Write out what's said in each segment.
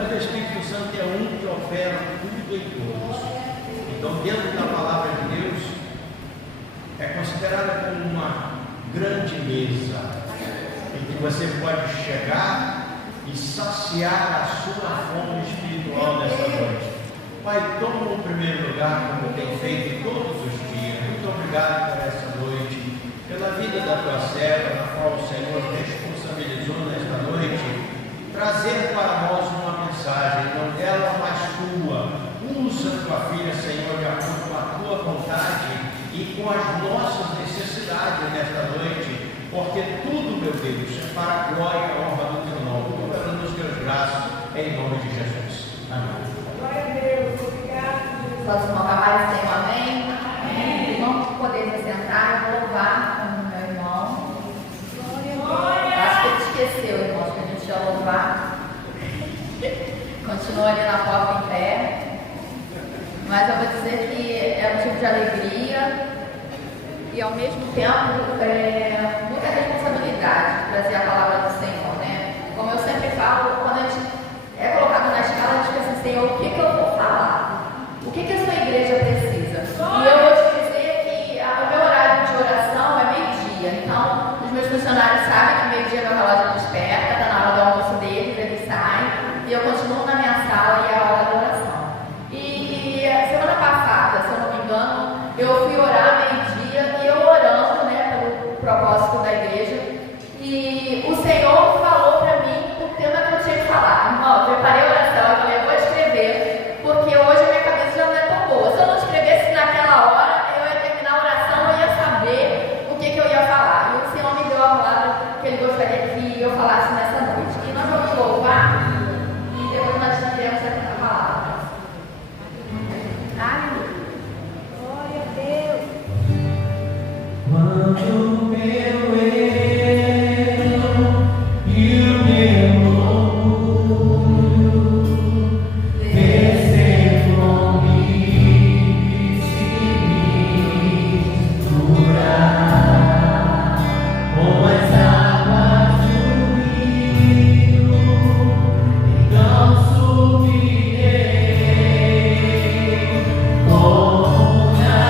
mas o Espírito Santo é um que opera tudo em todos. Então, dentro da palavra de Deus, é considerada como uma grande mesa, em que você pode chegar e saciar a sua fome espiritual nessa noite. Pai, toma o primeiro lugar, como tem feito todos os dias. Muito obrigado por essa noite, pela vida da tua serva, na qual o Senhor responsabilizou nesta noite, trazer para nós uma mensagem, não dela, mas tua. Usa tua filha, Senhor, de acordo com a tua vontade e com as nossas necessidades nesta noite, porque tudo, meu Deus, é para a glória e a honra do teu nome. Obrigado nos teus braços, em nome de Jesus. Amém. Glória a Deus, obrigado. Todos os irmãos dizem um amém? Amém. Irmãos, poder se sentar e louvar como meu irmão. Glória. Acho que ele esqueceu, irmãos, que a gente ia louvar. Continua ali na porta em pé. Mas eu vou dizer que é um tipo de alegria e ao mesmo tempo muita responsabilidade trazer a palavra do Senhor, né? Como eu sempre falo, quando a gente é colocado na escala, a gente pensa assim, Senhor, o que eu vou falar? O que a sua igreja precisa? E eu vou te dizer que o meu horário de oração é meio-dia. Então, os meus funcionários sabem que meio-dia meu relógio desperta, está na hora do almoço deles, eles saem, e eu continuo na minha sala e é a hora da oração. E semana passada, se eu não me engano, eu fui orar meio-dia e eu orando, né, pelo propósito da igreja, e o Senhor falou para mim o tema que eu tinha que falar. Irmão, eu preparei a oração, eu falei, eu vou escrever, porque hoje a minha cabeça já não é tão boa. Se eu não escrevesse naquela hora, eu ia terminar a oração, eu ia saber o que eu ia falar. E o Senhor me deu a palavra que Ele gostaria que eu falasse nessa noite. E nós vamos louvar, e depois nós teremos a palavra. Glória a Deus. Quando meu eu e o meu orgulho descem comigo e se misturar com as águas do rio, então subirei como na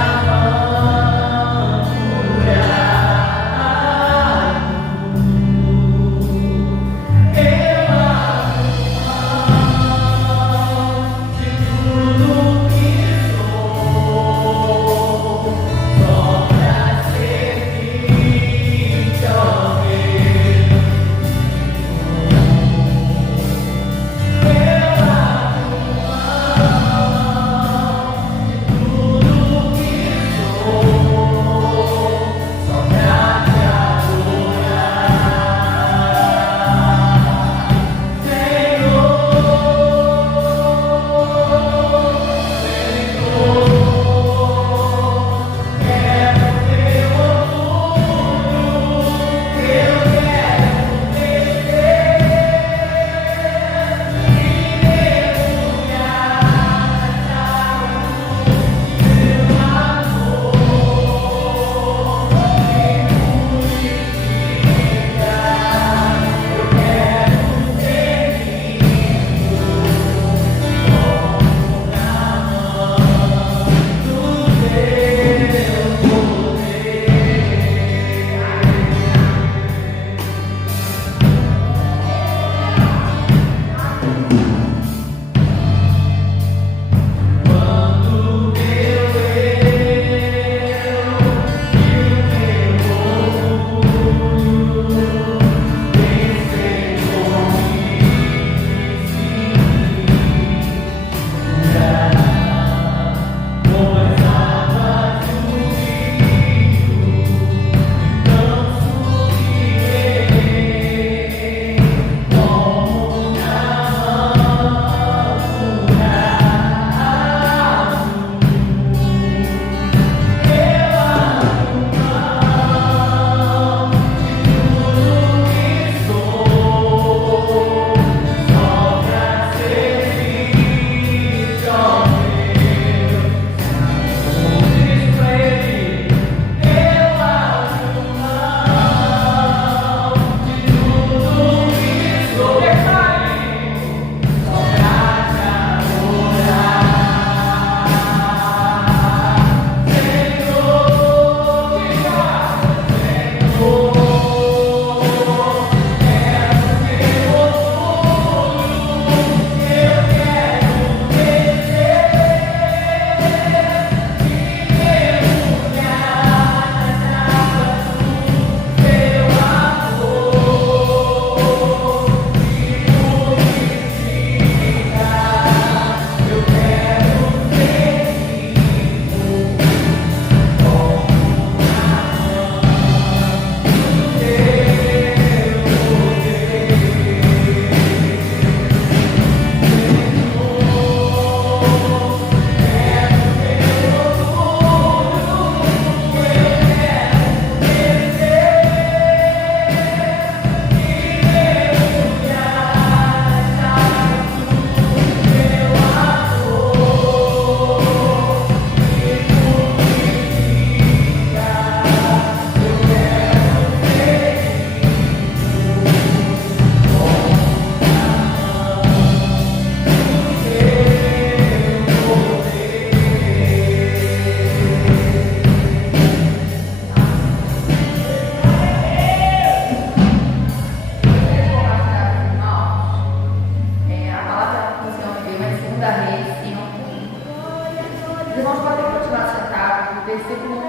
versículo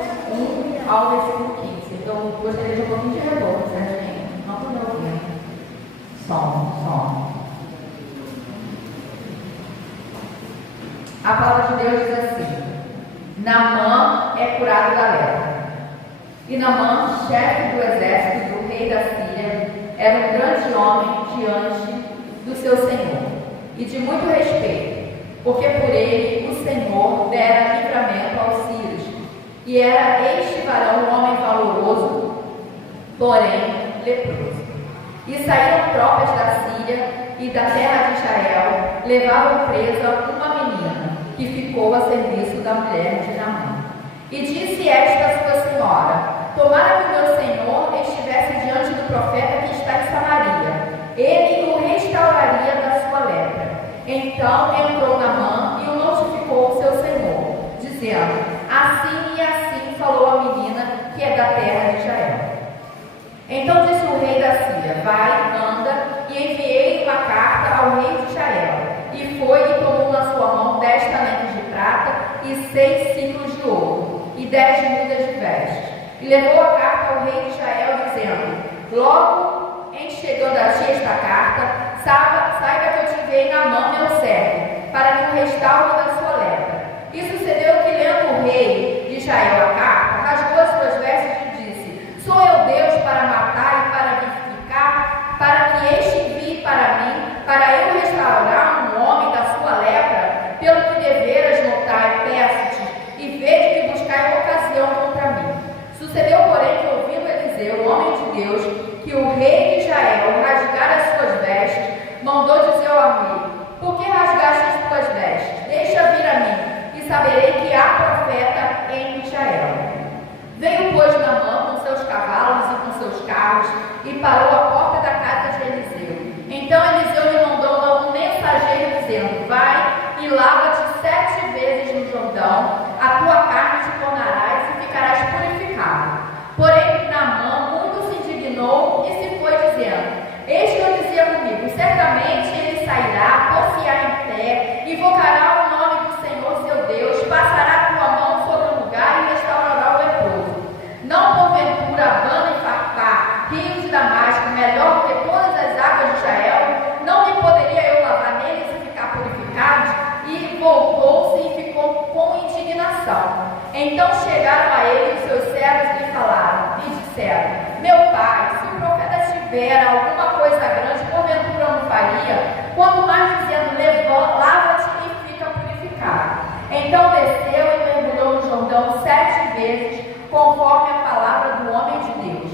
1 ao versículo 15. Eu gostaria de um pouquinho de retorno, Serginho. Não estou me ouvindo. Som. A palavra de Deus diz assim: Naamã é curado da lepra. E Naamã, chefe do exército do rei da Síria, era um grande homem diante do seu senhor, e de muito respeito, porque por ele o Senhor dera livramento aos sírios. E era este varão um homem valoroso, porém leproso. E saíram tropas da Síria e da terra de Israel, levavam presa uma menina, que ficou a serviço da mulher de Naamã. E disse esta a sua senhora: tomara que o meu senhor estivesse diante do profeta que está em Samaria, ele o restauraria da sua lepra. Então entrou Naamã e o notificou o seu senhor, dizendo: assim e assim falou a menina que é da terra de Israel. Então disse o rei da Síria: vai, anda, e enviei uma carta ao rei de Israel. E foi e tomou na sua mão 10 talentos de prata e 6 ciclos de ouro e 10 mudas de vestes. E levou a carta ao rei de Israel, dizendo: logo em chegando a ti esta carta, saiba que eu te enviei Naamã, meu servo, para que o restaure da sua lepra. E sucedeu que, lendo o rei de Israel a carta, rasgou as suas vestes e disse: sou eu Deus para matar e para vivificar, para que este envie para mim, para eu restaurar um homem da sua lepra? Pelo que deveras notar, peço-te, e vede que buscai ocasião contra mim. Sucedeu, porém, que ouvindo Eliseu, o homem de Deus, que o rei de Israel rasgara as suas vestes, mandou dizer ao amigo: por que rasgaste as tuas vestes? Deixa vir a mim, e saberei que há profeta em Israel. Veio, pois, Naamã com seus cavalos e com seus carros, e parou à porta da casa de Eliseu. Então Eliseu lhe mandou um mensageiro, dizendo: vai e lava-te 7 vezes no Jordão, a tua carne te tornarás e ficarás purificado. Porém Naamã muito se indignou e se foi, dizendo: eis que eu dizia comigo, certamente ele sairá, pôr-se-á em pé, invocará o nome do Senhor seu Deus, passará a tua mão sobre o lugar e restaurará o leproso. Não porventura Abana e Farpá, rios de Damasco, melhor do que todas as águas de Israel? Não me poderia eu lavar neles e ficar purificado? E voltou-se e ficou com indignação. Então chegaram a ele os seus servos e lhe falaram, e disseram: meu pai, se o profeta tiver alguma coisa grande, porventura não faria, quanto mais dizendo: lava-te e fica purificado. Então desceu e mergulhou no Jordão 7 vezes, conforme a palavra do homem de Deus.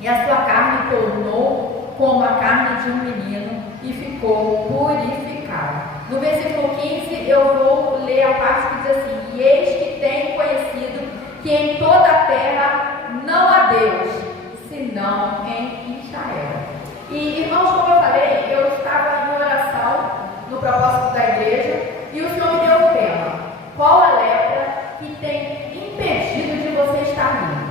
E a sua carne tornou como a carne de um menino, e ficou purificado. No versículo 15, eu vou ler a parte que diz assim: e eis que tenho conhecido que em toda a terra não há Deus, senão em Israel. E, irmãos, como eu falei, eu estava em oração no propósito da igreja, e o Senhor me deu o tema: qual a lepra que tem impedido de você estar limpo?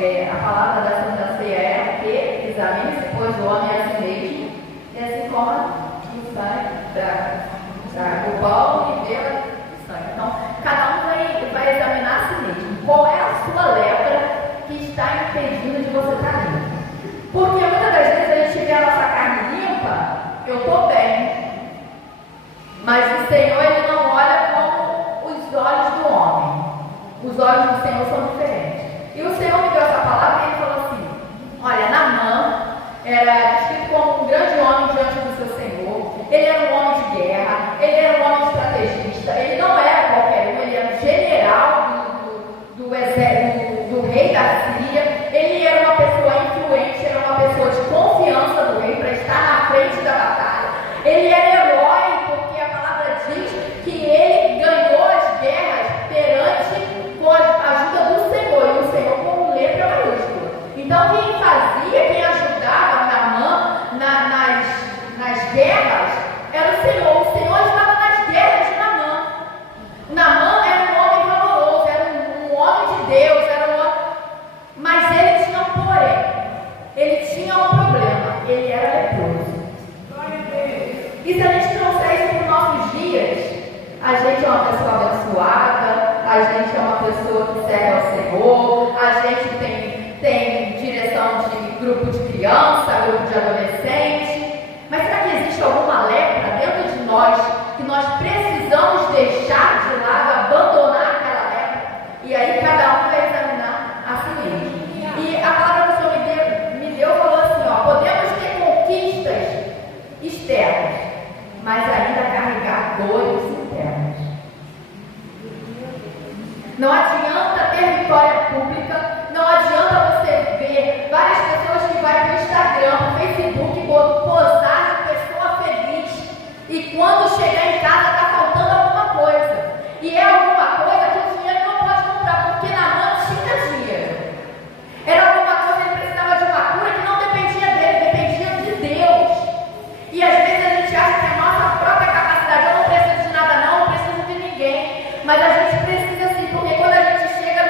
A palavra da Santa Ceia é que examine-se, pois o homem é assim mesmo, e assim coma o sangue do pão e beba o sangue. Então, cada um vai examinar a si mesmo. Qual é a sua lepra que está impedindo de você estar limpo? Porque muitas das vezes a gente vê a nossa carne limpa, eu estou bem, mas o Senhor, ele não olha como os olhos do homem. Os olhos do Senhor são diferentes. E o Senhor me deu essa palavra e ele falou assim: olha, Naamã era descrito como um grande homem diante do seu Senhor. Ele era um homem de guerra, ele era um homem estrategista, ele não era qualquer um, ele era um general do exército do rei da Síria. Ele era uma pessoa influente, era uma pessoa de confiança do rei para estar na frente da batalha. Ele era herói, porque a palavra diz que ele ganhou as guerras com a ajuda do Senhor, e o Senhor com letra maiúscula. Então quem ajudava Naamã nas guerras era o Senhor. O Senhor estava nas guerras de Naamã. Naamã era um homem valoroso, era um homem de Deus, mas ele tinha um porém. Ele tinha um problema, ele era leproso. E se a gente trouxer isso para os nossos dias, a gente é uma pessoa abençoada, a gente é uma pessoa que serve ao Senhor, a gente tem direção de grupo de criança, grupo de adolescente, mas será que existe alguma lepra dentro de nós que nós precisamos deixar de lado, abandonar aquela lepra? E aí cada um vai examinar a si mesmo. E a palavra que o Senhor me deu falou assim, ó, podemos ter conquistas externas, mas ainda carregar dores internas. Não adianta ter vitória pública, não adianta você ver várias pessoas que vai no Instagram, no Facebook, posar de pessoa feliz e quando chegar em casa está faltando alguma coisa. E é alguma coisa que o dinheiro não pode comprar, porque na mão tinha dinheiro. Era alguma coisa que ele precisava de uma cura que não dependia dele, dependia de Deus. E às vezes a gente acha que a nossa própria capacidade, eu não preciso de nada não preciso de ninguém, mas a gente precisa sim, porque quando a gente chega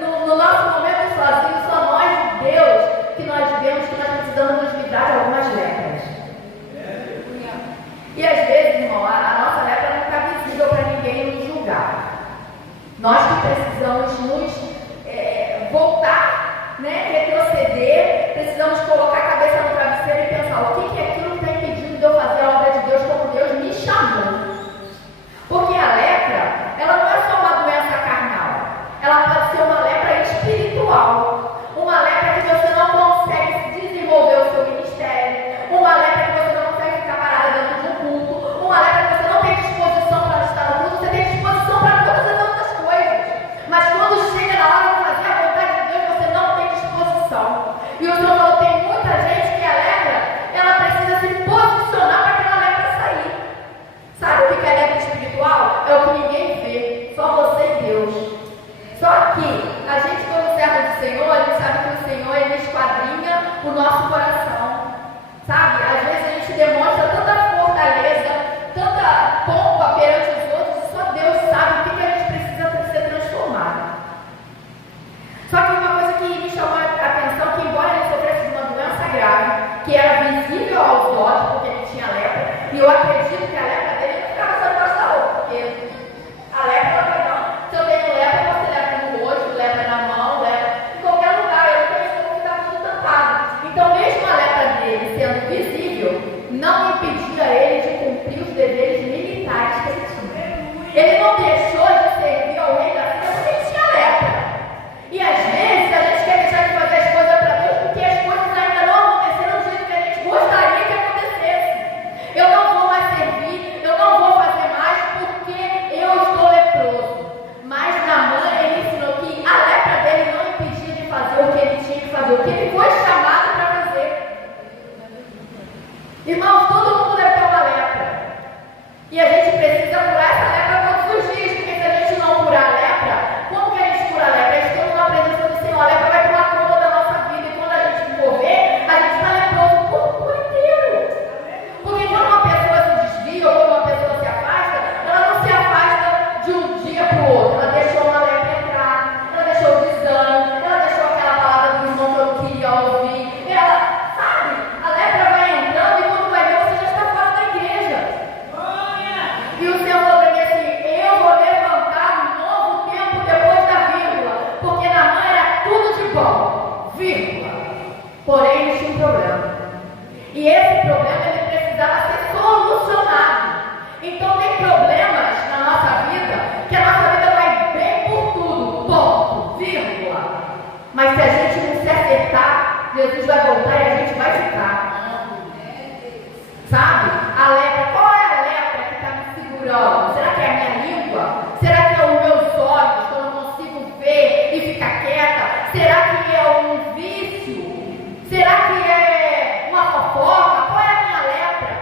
no nosso momento sozinho, só nós e Deus, que nós vemos que nós precisamos nos livrar de algumas lepras. E às vezes, irmão, a nossa lepra não está visível para ninguém nos julgar. Nós que precisamos nos voltar, retroceder, precisamos colocar a cabeça no travesseiro e pensar o que é aquilo que está impedindo de eu fazer a obra de Deus como Deus me chamou. Porque a lepra, ela não é só uma doença carnal, ela pode ser uma lepra espiritual, uma lepra que você não consegue desenvolver o seu ministério, uma lepra que você não consegue ficar parada dentro de um culto, uma lepra que você não tem disposição para estar no culto, você tem disposição para todas as outras coisas, mas quando chega na hora de fazer a vontade de Deus, você não tem disposição. E o Senhor falou, tem muita gente que a lepra, ela precisa se posicionar para aquela lepra sair. Sabe o que é lepra espiritual? É o que ninguém vê, só você e Deus. Só que a gente, como servo do Senhor, a gente sabe que o Senhor, ele esquadrinha o nosso coração. Sabe? Às vezes a gente demonstra tanta fortaleza, tanta pompa perante os outros, e só Deus sabe o que a gente precisa ser transformado. Só que uma coisa que me chamou a atenção, que embora ele sofresse de uma doença grave, que era visível aos olhos, porque ele tinha lepra, e eu acredito que a lepra dele não ficava só debaixo da roupa, porque a lepra vai não. Se eu tenho lepra, eu posso ter lepra no rosto, lepra na mão, lepra em qualquer lugar, eu conheço como ficar tudo tampado. Então, mesmo a lepra dele sendo visível, não impedia ele de cumprir os deveres militares que ele tinha. Ele não deixou de servir ao rei da vida porque ele tinha lepra. E às vezes a gente quer deixar de fazer as coisas para Deus porque as coisas ainda não aconteceram do jeito que a gente gostaria que acontecesse. Eu não vou mais servir, eu não vou fazer mais porque eu estou leproso. Mas Naamã, ele ensinou que a lepra dele não impedia de fazer o que ele tinha que fazer, o que ele foi chamado para fazer. Irmãos, todo mundo deve ter uma lepra. E a gente precisa curar essa lepra todos os dias, porque se a gente não curar a lepra, como que a gente cura a lepra? A gente está na presença do Senhor, a lepra vai tomar conta da nossa vida, e quando a gente for ver, a gente está leproso por inteiro. Porque quando uma pessoa se desvia, ou quando uma pessoa se afasta, ela não se afasta de um dia para o outro, ela deixou uma lepra entrar, ela deixou o desânimo, ela deixou aquela palavra do irmão que eu não queria ouvir, ela, sabe, a lepra vai entrando e quando vai ver, você já está fora da igreja. E o Senhor falou para mim assim, eu vou levantar um novo tempo depois da vírgula, porque na mãe era tudo de bom, vírgula. Porém, tinha um problema. E esse problema, ele precisava ser solucionado. Então, tem problemas na nossa vida, que a nossa vida vai bem por tudo, ponto, vírgula. Mas se a gente não se acertar, Jesus vai voltar e a gente vai ficar. Sabe? A lepra, qual é a lepra que está me segurando? Será que é a minha língua? Será que é os meus olhos, que eu não consigo ver e ficar quieta? Será que é um vício? Será que é uma fofoca? Qual é a minha lepra?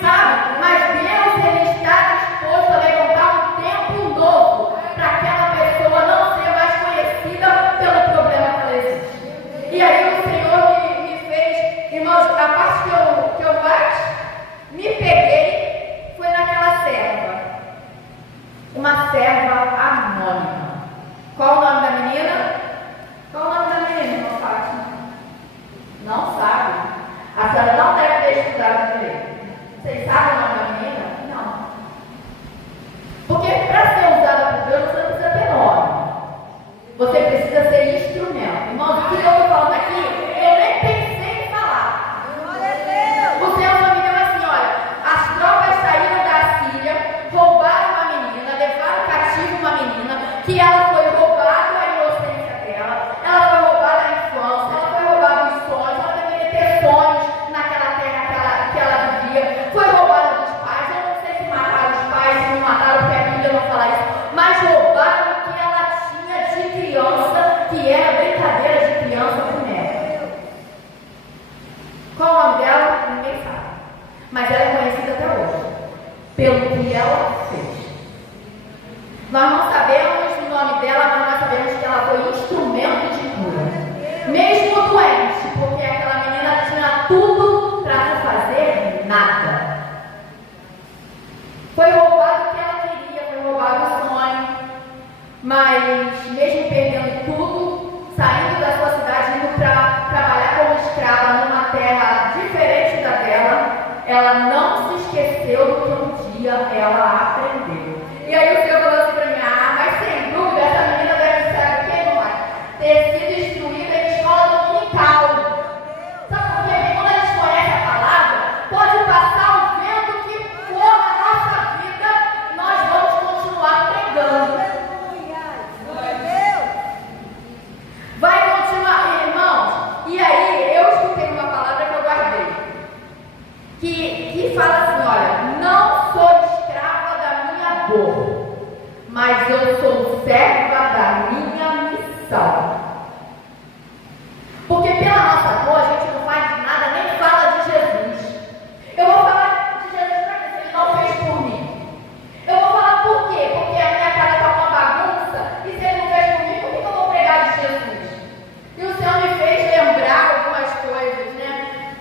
Sabe? Mas Deus, ele está disposto a levantar um tempo novo para aquela pessoa não ser mais conhecida pelo problema que ela existe. E aí o Senhor me fez, irmãos, a parte que eu mais me peguei foi naquela serva. Uma serva anônima. Qual o nome da menina? Qual o nome da menina, irmão Fátima? Não sabe. A senhora não deve ter estudado direito. Vocês sabem o nome da menina? Não. Porque para ser usada por Deus, você mas ela é conhecida até hoje, pelo que ela fez. Nós não sabemos o nome dela, mas nós sabemos que ela foi instrumento de cura. Mesmo doente, porque aquela menina tinha tudo para não fazer nada. Foi roubado o que ela queria, foi roubado o sonho, mas mesmo perdendo tudo, saindo da sua cidade, indo para trabalhar como escrava numa terra diferente da dela, ela não se esqueceu do que um dia ela aprendeu. E aí o Senhor falou assim para mim, mas sem dúvida essa menina deve ser o que, não é? Ter sido instruída em escola dominical. Sabe por quê? Quando a gente conhece a palavra, pode passar o vento que for na nossa vida, nós vamos continuar pregando. Vai continuar, irmãos. E aí eu escutei uma palavra que eu guardei, que fala assim, olha, não sou escrava da minha dor, mas eu sou serva da minha missão. Porque pela nossa dor a gente não faz nada, nem fala de Jesus. Eu vou falar de Jesus para que ele não fez por mim. Eu vou falar por quê? Porque a minha casa está uma bagunça, e se ele não fez por mim, por que eu vou pregar de Jesus? E o Senhor me fez lembrar algumas coisas, né?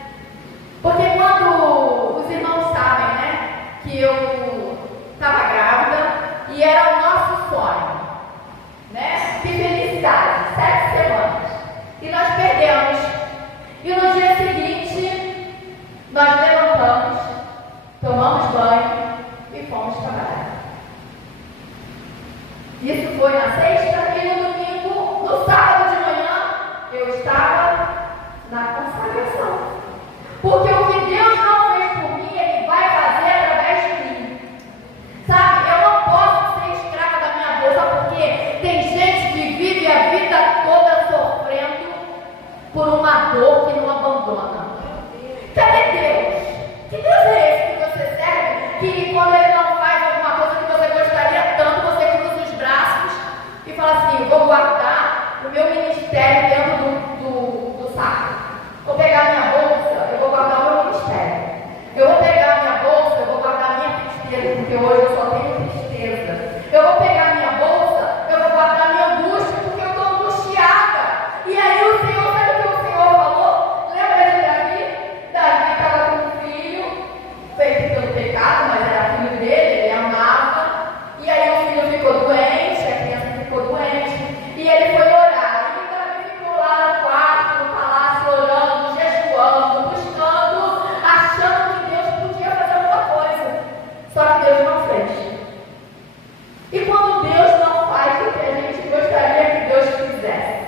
Porque quando os irmãos sabem, né, que eu estava grávida e era o nosso sonho, né? Que felicidade, 7 semanas. E nós perdemos. E no dia seguinte, nós levantamos, tomamos banho e fomos trabalhar. Isso foi na sexta e no domingo, no sábado de manhã, eu estava na consagração. Porque o que Deus não fez por mim, Ele vai fazer através de mim. Sabe, eu não posso ser escrava da minha dor, sabe por quê? Tem gente que vive a vida toda sofrendo por uma dor que não abandona. Cadê Deus? Que Deus é esse que você serve? Que quando Ele não faz alguma coisa que você gostaria tanto, você cruza os braços e fala assim, vou guardar o meu ministério dentro do saco. Vou pegar minha bolsa, eu vou guardar o meu ministério. Eu vou pegar minha bolsa, eu vou guardar minha tristeza, porque hoje eu só tenho tristeza. Eu vou pegar minha bolsa, eu vou guardar minha angústia, porque eu estou angustiada. E aí o Senhor, sabe o que o Senhor falou? Lembra de Davi? Davi estava com um filho, feito pelo pecado, mas era filho dele, ele amava. E aí o filho ficou doente, a criança ficou doente, e ele foi orar. E Davi ficou lá no quarto, no palácio, orando, jejuando, buscando, achando que Deus podia fazer alguma coisa. Só que Deus não fez. E quando Deus não faz o que a gente gostaria que Deus fizesse,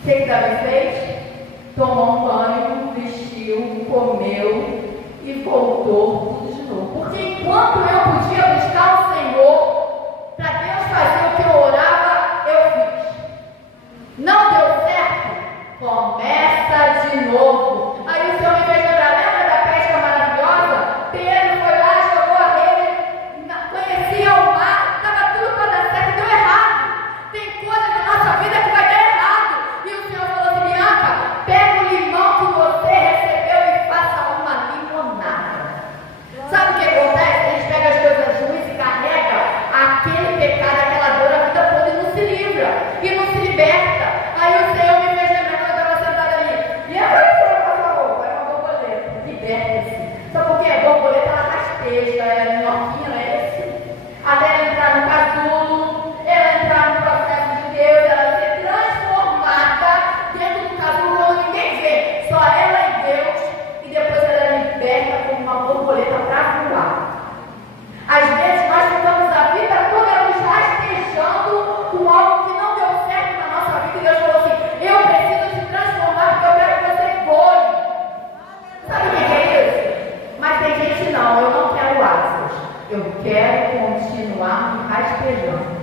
o que Davi fez? Tomou um banho, vestiu, comeu e voltou tudo de novo. Porque enquanto eu podia buscar o Senhor para Deus fazer o que eu orava, eu fiz. Não deu certo? Começa de novo. Aí o Senhor me fez lembrar, lembra da pesca maravilhosa? Pedro foi lá, jogou a rede, conhecia o mar, estava tudo para dar certo, deu errado. Tem coisas na nossa vida que vai dar errado. E o Senhor falou assim, Bianca, pega o limão que você recebeu e faça uma limonada. Sabe o que acontece? A gente pega as coisas ruins e carrega aquele pecado, aquela dor, a vida toda e não se livra. E não se liberta. Aí o Senhor me fez lembrar quando eu estava sentada ali. E agora o Senhor passou, é uma borboleta. Liberta-se. Sabe por quê? A borboleta ela rasteja, ela é minhoquinha, não é esse? Até ela entrar no casulo, ela entrar no processo de Deus, ela ser transformada dentro do casulo quando ninguém vê. Só ela e Deus. E depois ela é liberta como uma borboleta para voar. Às vezes nós ficamos a vida toda nos rastejando com algo que não deu certo na nossa vida. E Deus falou assim, eu preciso te transformar porque eu quero que você voe. Sabe o que é isso? Mas tem gente não, eu não quero asas. Eu quero continuar me rastejando.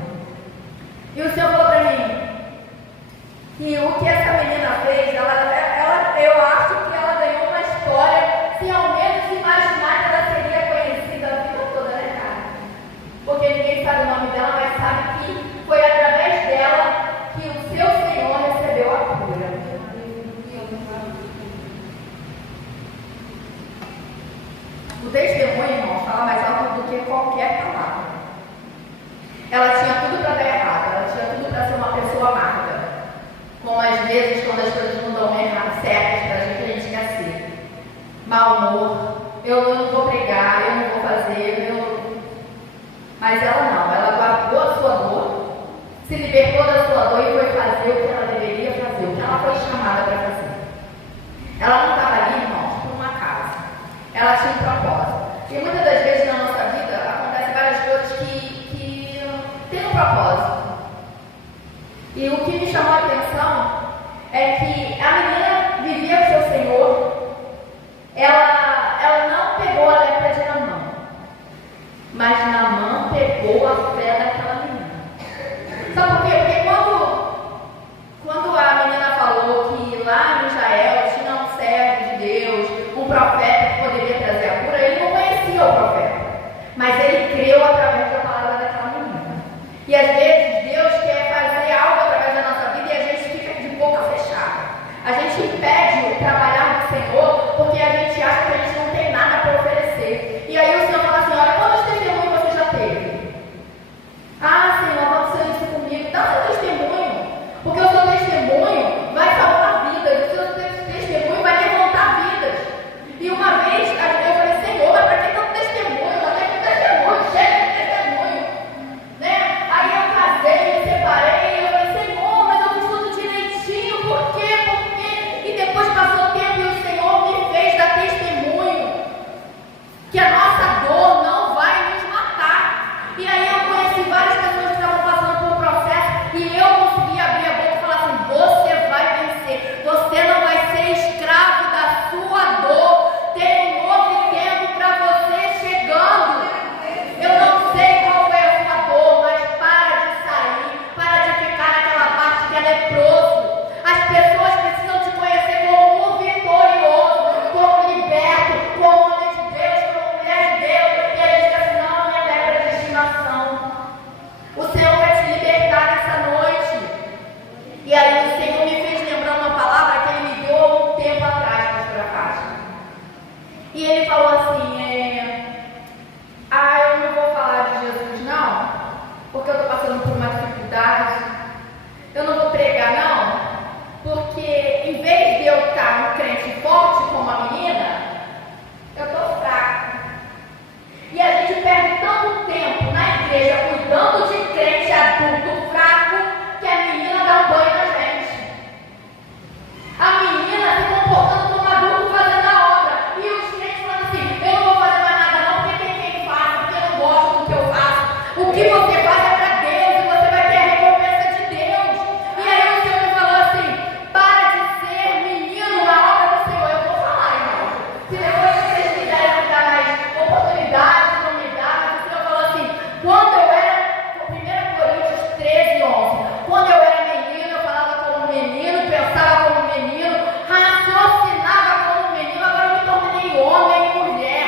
E o Senhor falou para mim que o que essa menina fez, eu acho que ela ganhou uma história, se ao menos imaginar que ela seria conhecida a vida toda, né, cara? Porque ninguém sabe o nome dela, mas sabe que foi através dela que o seu Senhor recebeu a cura. O testemunho, irmão, fala mais alto do que qualquer palavra. Ela tinha tudo para dar errado, ela tinha tudo para ser uma pessoa amarga. Como às vezes, quando as coisas não dão certas para a gente quer ser. Mau humor, eu não vou pregar, eu não vou fazer, Mas ela não, ela guardou a sua dor, se libertou da sua dor e foi fazer o que ela deveria fazer, o que ela foi chamada para fazer. Ela não estava ali, irmãos, por uma casa. Ela tinha um propósito. E muitas das vezes na nossa vida acontecem várias coisas que têm um propósito. E o que me chamou a atenção é que a menina vivia com seu Senhor. Ela não pegou a lepra de Naamã, mas Naamã pegou a fé daquela menina. Sabe por quê? Porque quando a menina falou que lá em Israel tinha um servo de Deus, um profeta que poderia trazer a cura, ele não conhecia o profeta, mas ele creu através da palavra daquela menina. E às vezes Deus quer fazer algo através da nossa vida e a gente fica de boca fechada. A gente impede o trabalhar do Senhor porque a gente acha que a gente não tem nada para oferecer. E aí o Senhor fala assim, olha, quantos testemunhos você já teve? Ah, Senhor, aconteceu isso comigo. Dá seu testemunho, porque o seu testemunho vai salvar vidas, o seu testemunho vai levantar vidas. E uma vez eu falei, Senhor, mas para que tanto testemunho? Já tem que testemunho, chega de testemunho, né? Aí eu casei, me separei, eu falei, Senhor, mas eu fiz tudo direitinho, por quê? E depois passou o tempo e o Senhor me fez dar testemunho que a nossa dor não vai nos matar. E aí eu conheci várias pessoas que estavam passando por um processo e eu consegui abrir a boca e falar assim, você vai vencer, você não vai ser escravo da sua dor, tem um novo tempo para você chegando. Eu não sei qual foi a sua dor, mas para de sair, para de ficar naquela parte que é leproso. As pessoas precisam te conhecer como um vitorioso, como liberto, como homem de Deus, como mulher de Deus. E a gente diz assim, não, minha lepra de estimação. O Senhor vai te libertar nessa noite. E aí o Senhor me fez lembrar uma palavra que Ele me deu há um tempo atrás, pastora Cássia. E Ele falou assim, eu não vou falar de Jesus não, porque eu estou passando por uma dificuldade. Eu não vou pregar não, porque em vez de eu estar um crente forte como a menina, eu estou fraca. E a gente perde tanto tempo na igreja cuidando de crente adulto fraco que a menina dá um banho na gente. A menina se comportando como adulto fazendo a obra. E os crentes falando assim, eu não vou fazer mais nada não, porque tem quem faça, porque eu não gosto do que eu faço. O que você faz é para Deus e você vai ter a recompensa de Deus. E aí o Senhor me falou assim, para de ser menino na obra do Senhor. Eu vou falar, irmão. Se depois vocês quiserem me dar mais oportunidades, não me dá, mas o Senhor falou assim, quando eu era, 1 Coríntios 13:11, quando eu era menino, eu falava como menino, pensava como menino, raciocinava como menino, agora eu me tornei homem e mulher.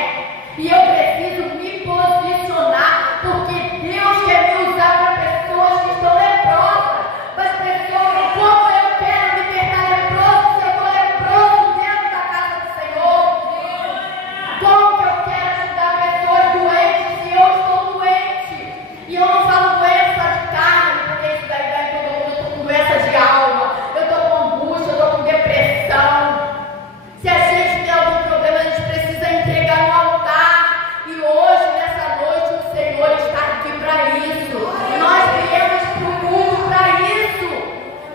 E eu preciso me posicionar, porque Deus quer me usar para pessoas que estão leprosas, para as pessoas, como eu quero libertar leproso, se eu estou leproso dentro da casa do Senhor. Como que eu quero ajudar pessoas doentes se eu estou doente? E eu não falo doença de carne, porque isso daí vai em todo mundo. Eu estou com doença de alma, eu estou com angústia, eu estou com depressão. Se a gente tem algum problema, a gente precisa entregar no altar. E hoje, nessa noite, o Senhor está aqui para isso. Nós viemos para o mundo para isso.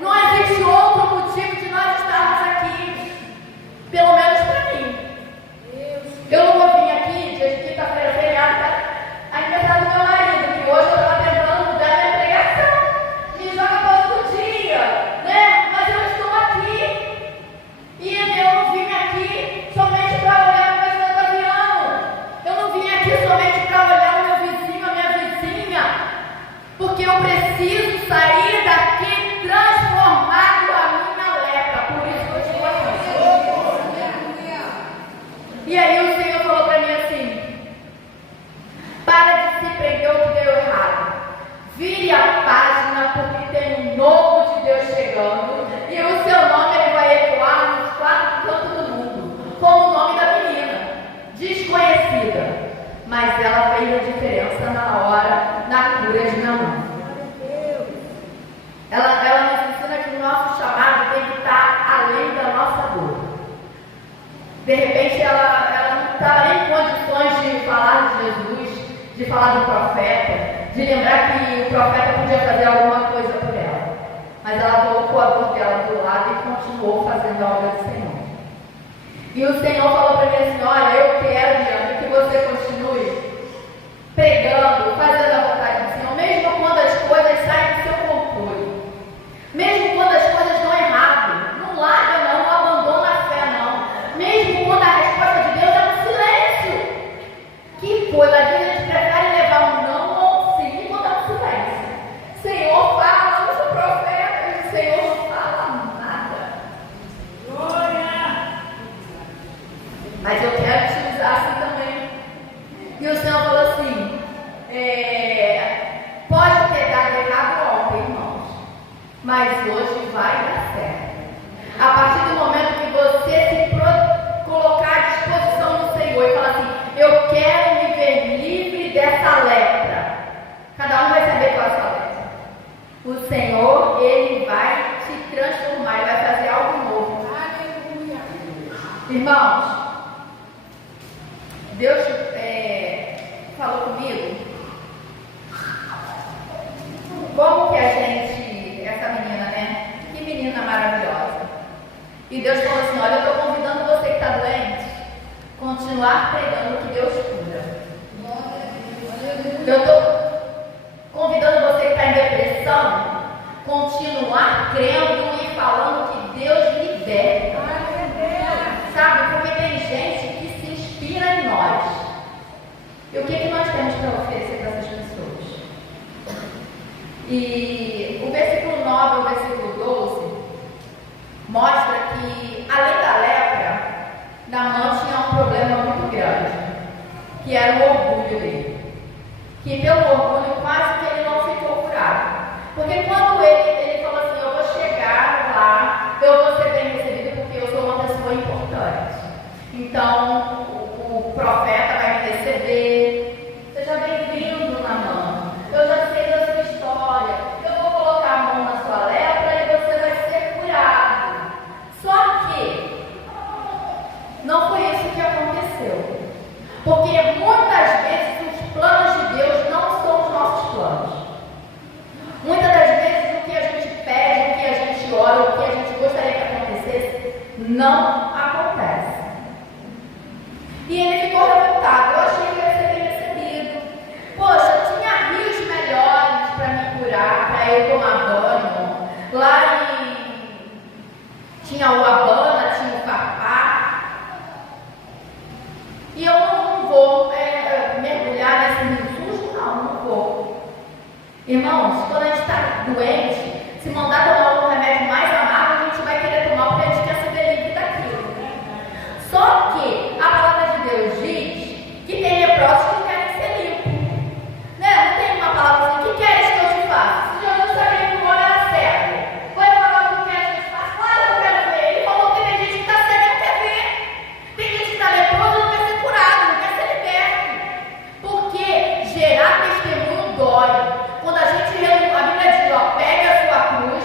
Não existe outro motivo de nós estarmos aqui. Pelo menos para mim. Eu não vou vir aqui, dia de quinta-feira, feriado, aniversário do meu marido, que hoje eu estava tentando mudar a minha pregação. Me joga para outro dia, né? Mas eu estou aqui. E eu não vim aqui somente para olhar o pessoal do avião. Eu não vim aqui somente para olhar o meu vizinho, a minha vizinha. Porque eu preciso sair daqui transformado a minha lepra. Por isso que eu estou aqui. E aí o Senhor falou para mim assim, para de se prender o que deu errado. Vire a página, porque tem um novo de Deus chegando. E o seu nome ele vai ecoar nos 4 cantos do mundo. Como o nome da menina, desconhecida. mas ela fez a diferença na hora da cura de Naamã. Ela nos ensina que o nosso chamado tem que estar além da nossa dor. De repente ela não está em condições de falar de Jesus, de falar do profeta, de lembrar que o profeta podia fazer alguma coisa por ela. Mas ela colocou a dor dela do lado e continuou fazendo a obra do Senhor. E o Senhor falou para mim assim: olha, eu quero, Diana, que você continue pregando, fazendo a vontade do Senhor, mesmo quando as coisas saem do seu controle, mesmo quando as coisas dão errado. Não larga não, não abandona a fé não, mesmo quando a resposta de Deus é um silêncio. Que coisa, às vezes a gente prefere levar um não ou um sim e botar um silêncio. Senhor, fala, eu sou profeta, e o Senhor não fala nada. Glória! Mas eu quero te usar assim também. E o Senhor falou assim: pode ter dado errado ontem, irmãos, mas hoje vai dar certo. A partir do momento que você se colocar à disposição do Senhor e falar assim: eu quero me ver livre dessa lepra. Cada um vai saber qual é essa lepra. O Senhor, Ele vai te transformar, Ele vai fazer algo novo. Aleluia. Irmãos, Deus falou comigo como que a gente, essa menina, né? Que menina maravilhosa. E Deus falou assim: olha, eu estou convidando você que está doente, continuar pregando que Deus cura. Eu estou convidando você que está em depressão, continuar crendo e falando que Deus liberta. Sabe, porque tem gente que se inspira em nós. E o que nós temos para oferecer para essas pessoas? E o versículo 9 e o versículo 12 mostra que, além da lepra, Naamã tinha um problema muito grande, que era o orgulho dele. Que pelo orgulho quase que ele não ficou curado. Porque quando ele falou assim: eu vou chegar lá, eu vou ser bem recebido porque eu sou uma pessoa importante. Então o profeta vai me receber. Seja bem-vindo, Naamã. Eu já sei da sua história. Eu vou colocar a mão na sua lepra e você vai ser curado. Só que não foi isso que aconteceu. Porque muitas vezes os planos de Deus não são os nossos planos. Muitas das vezes o que a gente pede, o que a gente ora, o que a gente gostaria que acontecesse, não acontece. E ele ficou revoltado. Eu achei que ia ser bem recebido. Poxa, tinha rios melhores para me curar, para eu tomar banho. Lá tinha o Abana, tinha o Papá. E eu não vou mergulhar nesse rio sujo? Não vou. Irmãos, quando a gente está doente, se mandar tomar um remédio mais amargo, a gente vai querer tomar porque a gente quer ser livre daquilo. Só que a palavra de Deus diz que tem leprosos que querem ser limpos. Né? Não tem uma palavra assim: o que queres que eu te faça? Se Jesus sabia que o homem era cego, foi falar: o que queres que eu te faça? Claro que eu quero ver. Ele falou que tem gente que está cego e não quer ver. Tem gente que está leproso e não quer ser curado, não quer ser liberto. Porque gerar testemunho dói. Quando a Bíblia diz: ó, pegue a sua cruz,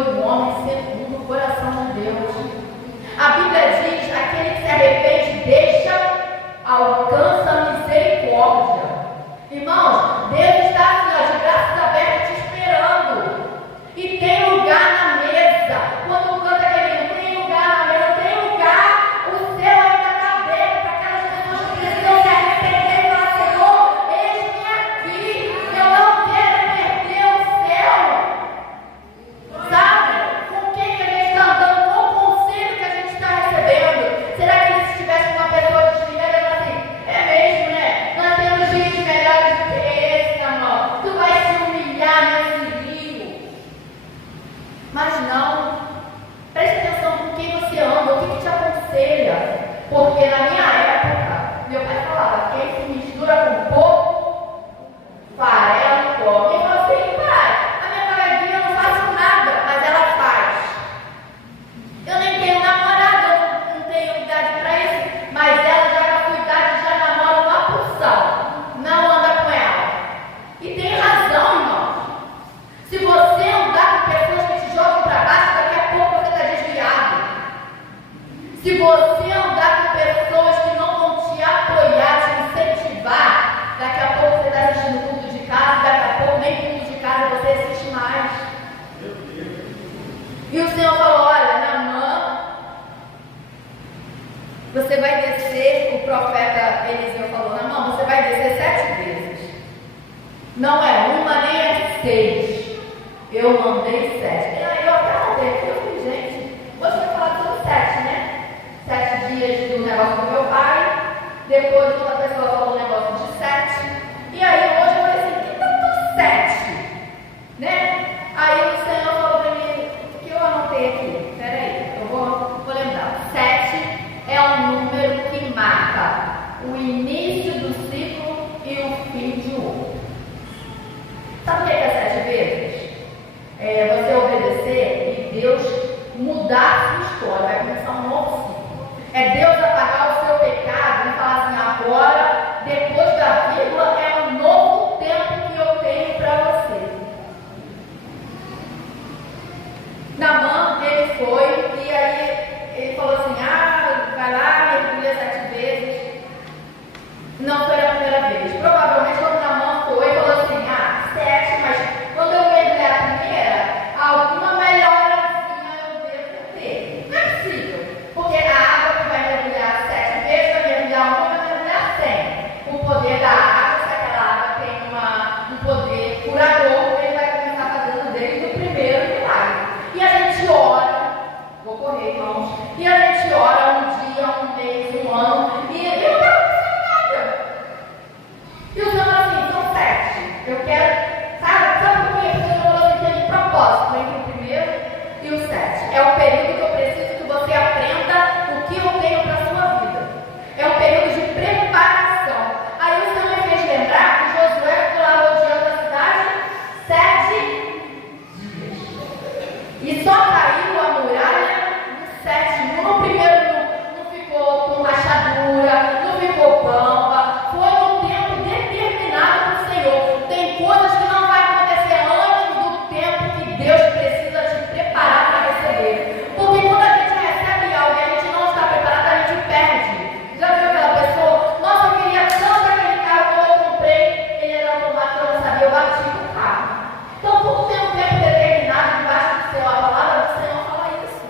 um homem segundo o coração de Deus. A Bíblia diz: aquele que se arrepende deixa, alcança misericórdia. Irmãos, Deus está assim, ó, de braços abertos te esperando. E tem lugar na mesa. Quando canta aquele, tem lugar na mesa, tem lugar. O céu ainda está aberto para aquelas pessoas que precisam se arrepender e falar: Senhor, eis-me aqui. Eu não quero perder o céu. Sabe? Com quem que a gente está andando? Qual o conselho que a gente está recebendo? Será que se tivesse uma pessoa desligada, ela assim, é mesmo, né? Nós temos gente melhor do que esse, amor. Tu vai se humilhar nesse rio. Mas não. Preste atenção com quem você anda, o que te aconselha. Porque na minha época, meu pai falava: quem se mistura com pouco, farelo come. E eu assim, pai, a minha coleguinha não faz nada, mas ela faz. Eu nem tenho namorado, eu não tenho idade para isso, mas ela já com a idade já namora uma porção. Não anda com ela. E tem razão, irmão. Se você andar com pessoas que te jogam para baixo, daqui a pouco você está desviado. Se você andar com pessoas que não vão te apoiar, te incentivar, daqui a pouco você está assistindo culto de casa, daqui a pouco nem culto de casa você assiste mais. E o Senhor falou: olha, Naamã, você vai descer, o profeta Eliseu falou: Naamã, você vai descer 7 vezes. Não é uma, nem é 6. Eu mandei 7. E aí eu até mandei aqui, eu falei: gente, hoje eu vou falar sobre 7, né? 7 dias do negócio do meu pai. Depois outra pessoa falou um negócio de 7. E aí hoje eu falei assim: que tanto 7? Né? Aí o Senhor falou para mim, que eu anotei aqui. Peraí, eu vou lembrar. 7 é um número que marca o início do ciclo e o fim de outro. Sabe o que é 7 vezes? É você obedecer e Deus mudar a sua história, vai começar um novo ciclo. É Deus apagar o seu pecado e falar assim: agora, depois da vírgula, é um novo tempo que eu tenho para você. Naamã, ele foi, e aí ele falou assim: vai lá, mergulha 7 vezes. Não foi a primeira vez. Provavelmente quando Naamã foi, falou assim: 7, mas quando eu mergulhar a primeira, alguma melhorazinha eu devo ter. Não é possível, porque a água que vai mergulhar 7 vezes, vai mergulhar uma, vai mergulhar 100. O poder da água, se aquela água tem um poder curador, ele vai começar fazendo desde o primeiro milagre. E a gente ora, vou correr, irmãos, e a gente ora um dia, um mês, um ano, e não está acontecendo nada. E o Senhor falou assim: são 7. Eu quero, sabe por quê? Porque o Senhor falou assim: tem um propósito entre o primeiro e o 7. É o período que eu preciso que você aprenda o que eu tenho para a sua vida. É um período de preparação. Aí o Senhor me fez lembrar que Josué ficou lá rodeando a cidade 7 dias. E só caiu a muralha no 7º. No primeiro não ficou com rachadura, não ficou pampa. Foi um tempo determinado para o Senhor. Tem coisas que não vai acontecer antes do tempo que Deus precisa te preparar para receber. Porque quando a gente recebe algo e a gente não está preparado, a gente perde. Já viu aquela pessoa? Nossa, eu queria tanto aquele carro, quando eu comprei, ele era automático, eu não sabia, eu bati com o carro. Então, por ter um tempo determinado debaixo do céu, a palavra do Senhor fala isso.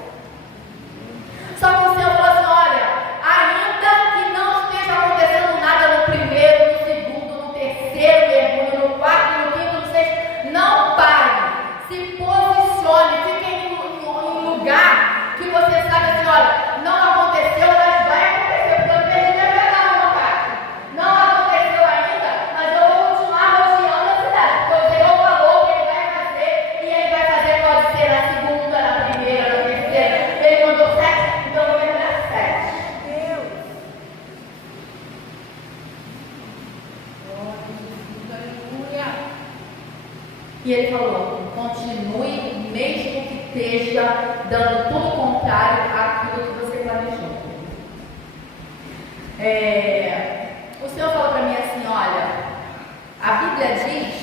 Só que o Senhor falou assim: olha, ainda que não esteja acontecendo nada no primeiro, no segundo, no terceiro mergulho, no quarto, no quinto, no sexto, não pare. Se posicione, fique em lugar que você sabe assim: olha, não aconteceu, mas vai acontecer, porque eu não perdi minha pegada, não, cara. Não aconteceu ainda, mas eu vou continuar rodeando a cidade, porque o Senhor falou que Ele vai fazer, e Ele vai fazer, pode ser na segunda, na primeira, na terceira. Ele mandou 7, então eu vou mergulhar 7. Deus. Aleluia. E ele falou: continue, mesmo que esteja dando tudo contrário àquilo que você planejou. O Senhor falou para mim assim: olha, a Bíblia diz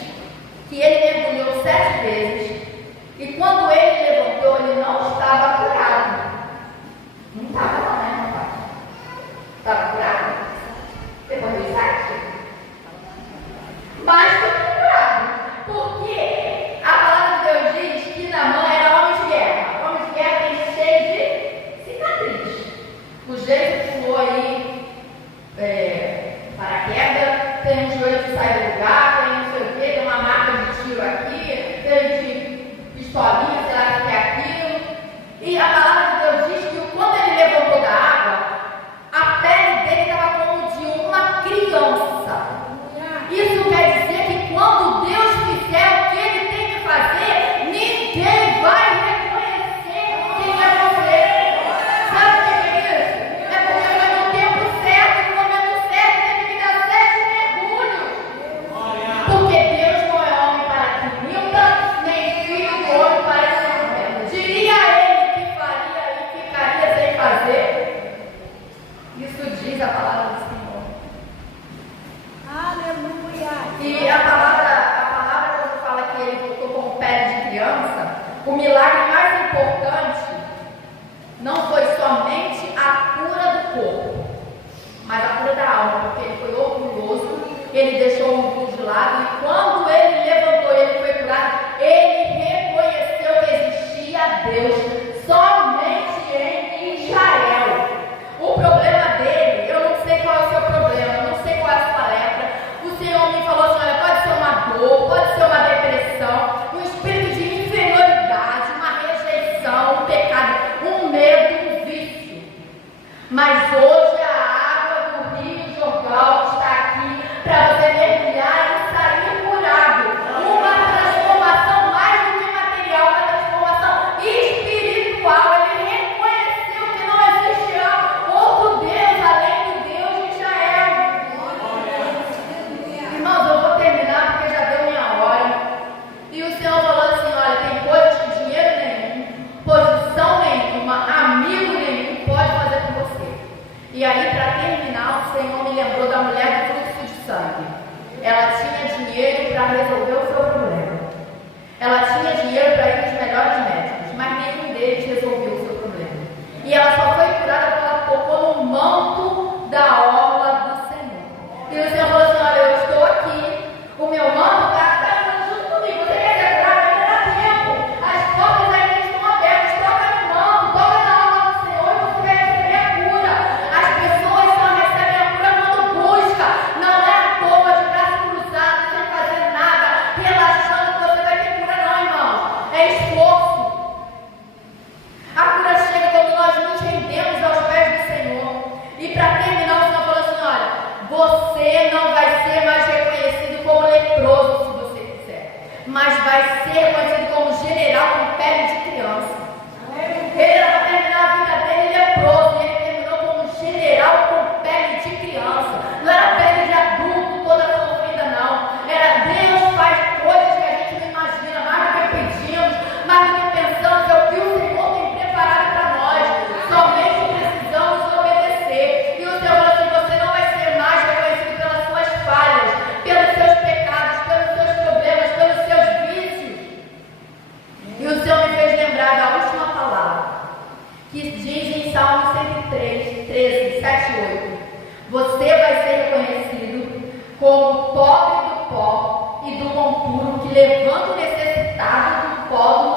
que ele mergulhou 7 vezes, e quando ele levantou, melhores médicos, mas nenhum deles resolveu o seu problema. E ela só foi curada porque ela tocou no manto da orla do Senhor. E o Senhor falou assim: olha, eu estou aqui, o meu manto está andando junto comigo. Você quer ser curado? Ainda dá tempo. As portas ainda estão abertas. Toca no manto, toca na orla do Senhor e você vai receber a cura. As pessoas só recebem a cura quando busca. Não é à toa, de braço cruzado, sem fazer nada, relaxando que você vai ter cura, não, irmão. É esforço. A cura chega quando nós nos rendemos aos pés do Senhor. E para terminar, o Senhor falou assim: olha, você não vai ser mais reconhecido como leproso, se você quiser, mas vai ser reconhecido como general com pele de criança. Ele era para terminar a vida dele leproso, e ele terminou como general com pele de criança. Não era pele de adulto toda sofrida, não. Era Deus faz coisas que a gente não imagina, mais do que pedimos, mais do que pensamos. É o que o Senhor tem preparado para nós. Somente precisamos obedecer. E o Senhor falou assim: você não vai ser mais reconhecido pelas suas falhas, pelos seus pecados, pelos seus problemas, pelos seus vícios. E o Senhor me fez lembrar da última palavra, que diz em Salmo 103, 13, 7 e 8: você vai ser reconhecido como pobre do pó e do monturo, que levanta o necessitado do pó do